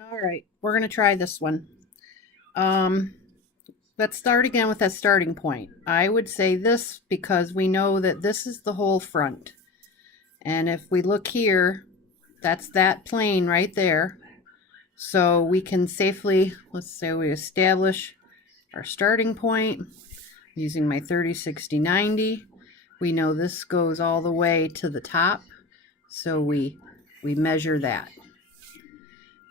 All right, we're going to try this one. Um, let's start again with that starting point. I would say this because we know that this is the whole front. And if we look here, that's that plane right there. So we can safely, let's say we establish our starting point using my 30, 60, 90. We know this goes all the way to the top. So we measure that.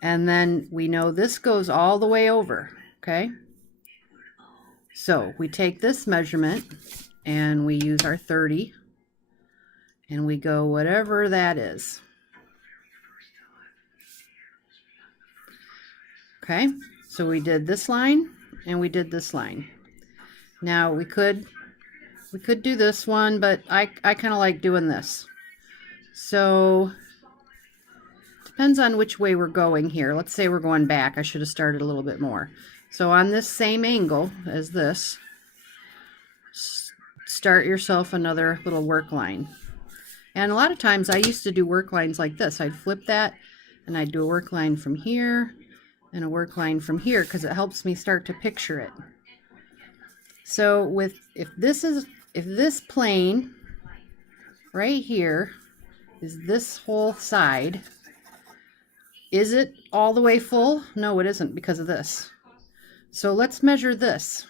And then we know this goes all the way over, okay? So we take this measurement and we use our 30 and we go whatever that is. Okay, so we did this line and we did this line. Now we could do this one, but I kind of like doing this. So depends on which way we're going here. Let's say we're going back. I should have started a little bit more. So on this same angle as this, start yourself another little work line. And a lot of times I used to do work lines like this. I'd flip that and I'd do a work line from here and a work line from here because it helps me start to picture it. So if this plane right here is this whole side, is it all the way full? No, it isn't because of this. So let's measure this.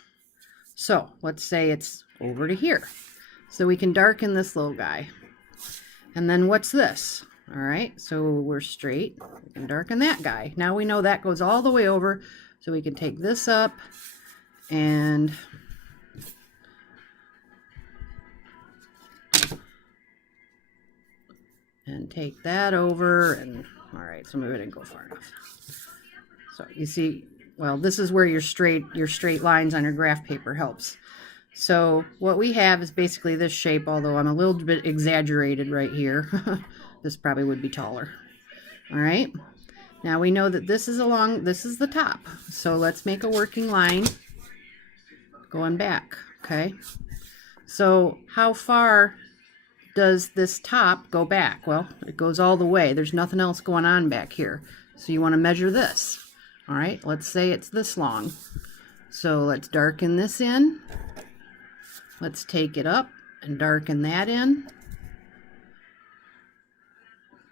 So let's say it's over to here. So we can darken this little guy. And then what's this? All right, so we're straight. We can darken that guy. Now we know that goes all the way over. So we can take this up and take that over. And all right, so maybe I didn't go far enough. So you see, well, this is where your straight lines on your graph paper helps. So what we have is basically this shape, although I'm a little bit exaggerated right here. This probably would be taller. All right. Now we know that this is the top. So let's make a working line going back. Okay. So how far does this top go back? Well, it goes all the way. There's nothing else going on back here. So you want to measure this. All right. Let's say it's this long. So let's darken this in. Let's take it up and darken that in.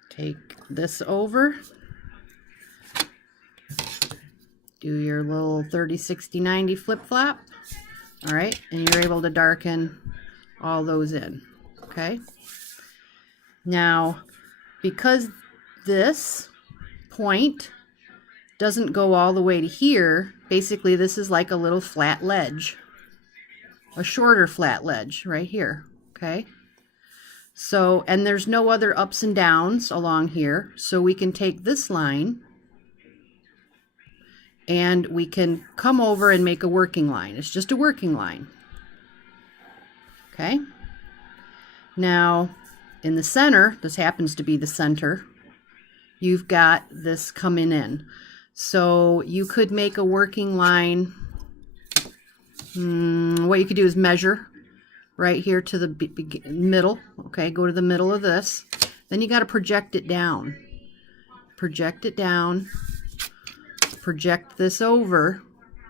Take this over. Do your little 30, 60, 90 flip-flop. All right, and you're able to darken all those in, okay? Now, because this point doesn't go all the way to here, basically this is like a little flat ledge. A shorter flat ledge right here, okay? So, and there's no other ups and downs along here, so we can take this line and we can come over and make a working line. It's just a working line, okay? Now, in the center, this happens to be the center, you've got this coming in. So you could make a working line. What you could do is measure right here to the middle. Okay, go to the middle of this. Then you got to project it down. Project it down. Project this over.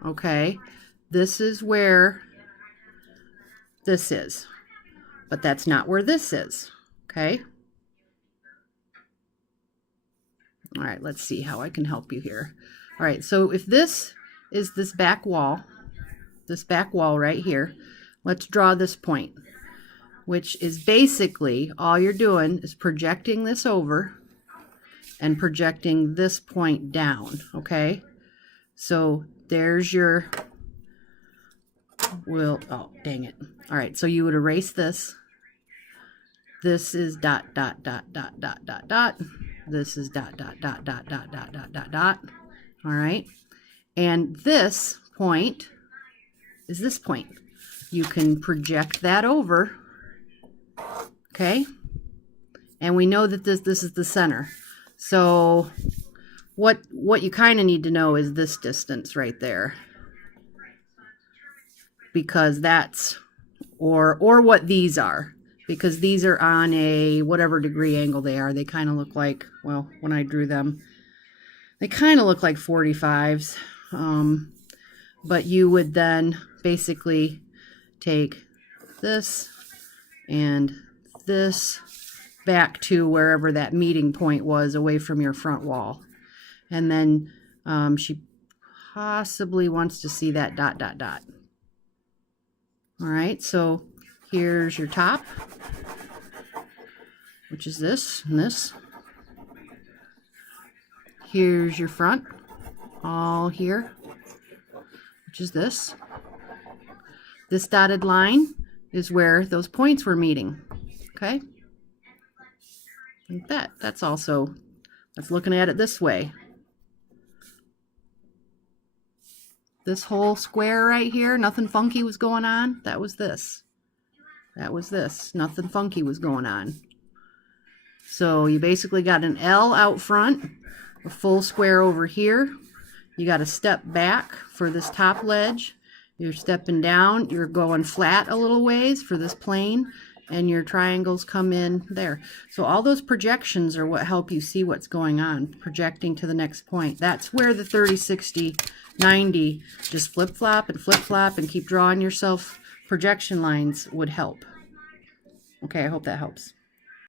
Okay, this is where this is. But that's not where this is. Okay. All right, let's see how I can help you here. All right, so if this is this back wall right here, let's draw this point, which is basically all you're doing is projecting this over and projecting this point down, okay? So there's your, oh, dang it. All right, so you would erase this. This is dot, dot, dot, dot, dot, dot, dot. This is dot, dot, dot, dot, dot, dot, dot, dot, dot. All right. And this point is this point. You can project that over. Okay. And we know that this is the center. So what you kind of need to know is this distance right there. Because that's, or what these are. Because these are on a whatever degree angle they are. They kind of look like, well, when I drew them, They kind of look like 45s, but you would then basically take this and this back to wherever that meeting point was away from your front wall. And then she possibly wants to see that dot, dot, dot. All right, so here's your top, which is this and this. Here's your front, all here, which is this. This dotted line is where those points were meeting, okay? Like that. That's also, that's looking at it this way. This whole square right here, nothing funky was going on. That was this. That was this. Nothing funky was going on. So you basically got an L out front, a full square over here. You got to step back for this top ledge. You're stepping down. You're going flat a little ways for this plane, and your triangles come in there. So all those projections are what help you see what's going on, projecting to the next point. That's where the 30, 60, 90, just flip-flop and keep drawing yourself projection lines would help. Okay, I hope that helps.